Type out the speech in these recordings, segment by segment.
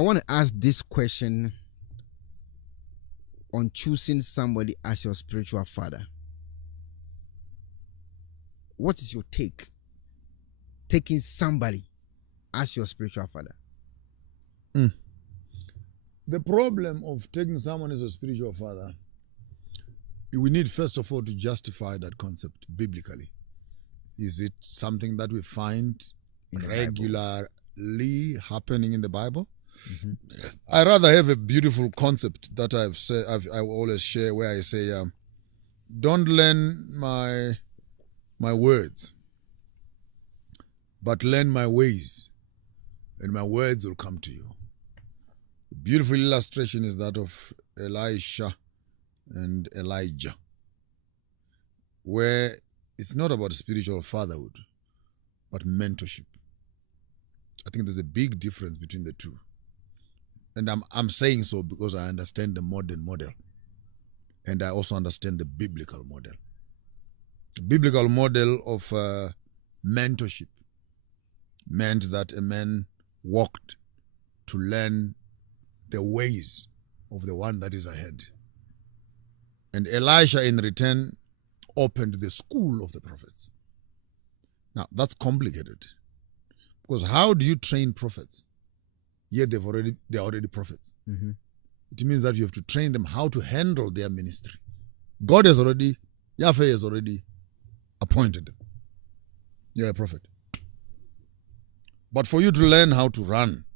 I want to ask this question on choosing somebody as your spiritual father. What is your take? Taking somebody as your spiritual father. The problem of taking someone as a spiritual father, we need first of all to justify that concept biblically. Is it something that we find regularly happening in the Bible? Mm-hmm. I rather have a beautiful concept that I always share, where I say, don't learn my words, but learn my ways, and my words will come to you. The beautiful illustration is that of Elisha and Elijah, where it's not about spiritual fatherhood, but mentorship. I think there's a big difference between the two. And I'm saying so because I understand the modern model. And I also understand the biblical model. The biblical model of mentorship meant that a man walked to learn the ways of the one that is ahead. And Elisha, in return, opened the school of the prophets. Now, that's complicated. Because how do you train prophets? Yet they're already prophets. Mm-hmm. It means that you have to train them how to handle their ministry. Yahweh has already appointed them. You're a prophet. But for you to learn how to run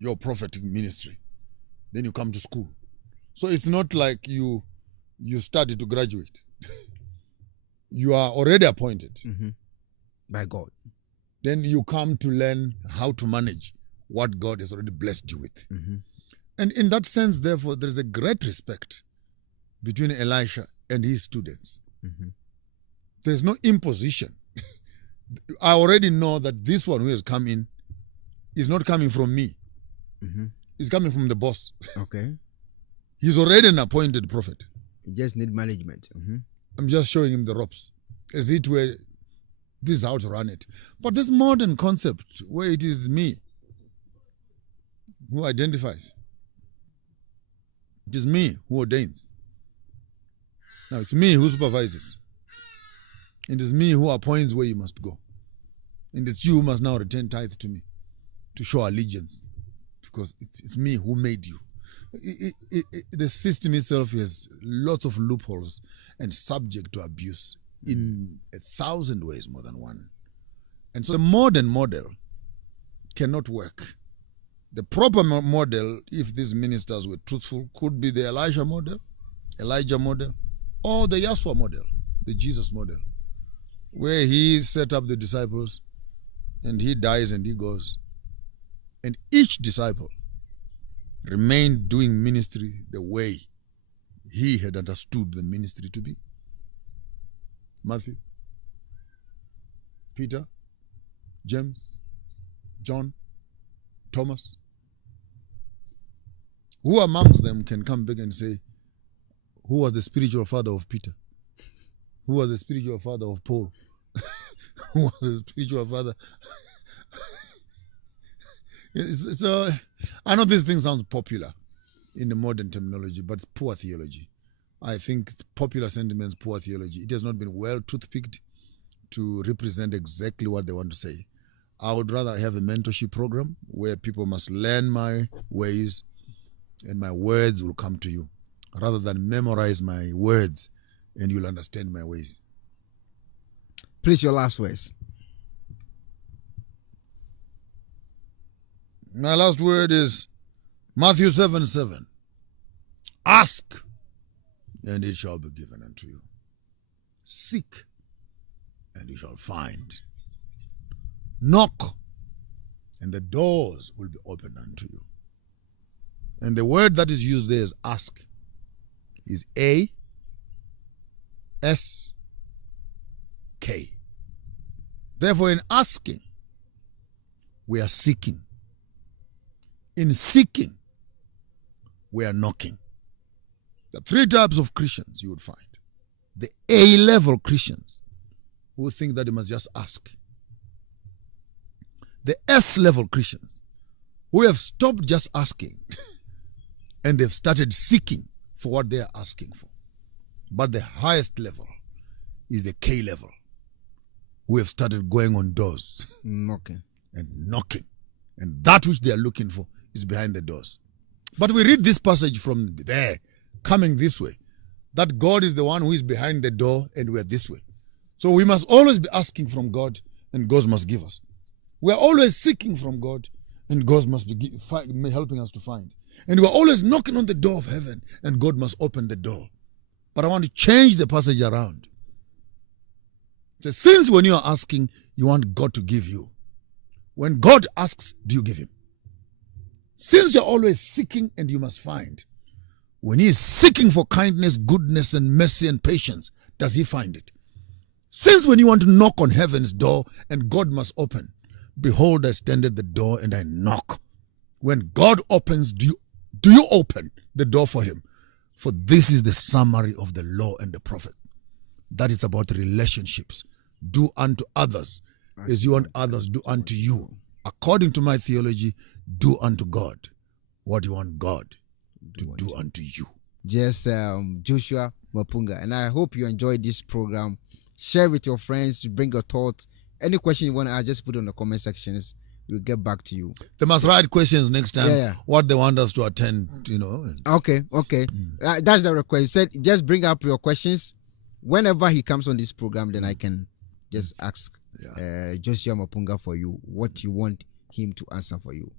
your prophetic ministry, then you come to school. So it's not like you started to graduate. You are already appointed by God. Then you come to learn how to manage what God has already blessed you with. Mm-hmm. And in that sense, therefore, there is a great respect between Elisha and his students. Mm-hmm. There's no imposition. I already know that this one who has come in is not coming from me. Mm-hmm. He's coming from the boss. Okay. He's already an appointed prophet. You just need management. Mm-hmm. I'm just showing him the ropes. As it were, this is how to run it. But this modern concept where it is me who identifies. It is me who ordains. Now it's me who supervises. It is me who appoints where you must go. And it's you who must now return tithe to me to show allegiance. Because it's me who made you. The system itself has lots of loopholes and subject to abuse in 1,000 ways more than one. And so the modern model cannot work. The proper model, if these ministers were truthful, could be the Elijah model, or the Yahshua model, the Jesus model, where he set up the disciples and he dies and he goes. And each disciple remained doing ministry the way he had understood the ministry to be. Matthew, Peter, James, John, Thomas. Who amongst them can come back and say, who was the spiritual father of Peter? Who was the spiritual father of Paul? Who was the spiritual father? So, I know this thing sounds popular in the modern terminology, but it's poor theology. I think popular sentiments, poor theology. It has not been well toothpicked to represent exactly what they want to say. I would rather have a mentorship program where people must learn my ways and my words will come to you, rather than memorize my words and you'll understand my ways. Please, your last words. My last word is Matthew 7:7. Ask, and it shall be given unto you. Seek, and you shall find. Knock, and the doors will be opened unto you. And the word that is used there is ask. Is A-S-K. Therefore, in asking, we are seeking. In seeking, we are knocking. The three types of Christians you would find. The A-level Christians who think that they must just ask. The S-level Christians who have stopped just asking and they've started seeking for what they are asking for. But the highest level is the K level, who have started going on doors Knocking. and knocking. And that which they are looking for is behind the doors. But we read this passage from there, coming this way, that God is the one who is behind the door and we're this way. So we must always be asking from God and God must give us. We are always seeking from God and God must be helping us to find. And we are always knocking on the door of heaven and God must open the door. But I want to change the passage around. So since when you are asking, you want God to give you. When God asks, do you give him? Since you're always seeking and you must find, when he is seeking for kindness, goodness, and mercy and patience, does he find it? Since when you want to knock on heaven's door and God must open, behold, I stand at the door and I knock. When God opens, do you open the door for him? For this is the summary of the law and the prophet. That is about relationships. Do unto others as you want others do unto you. According to my theology, do unto God what you want God to do unto you. Just Joshua Mapunga. And I hope you enjoyed this program. Share with your friends, bring your thoughts. Any question you want to ask, just put it in the comment sections. We'll get back to you. They must write questions next time. What they want us to attend, Okay. That's the request. He said, just bring up your questions. Whenever he comes on this program, then I can just ask Joshua Mapunga for you what you want him to answer for you.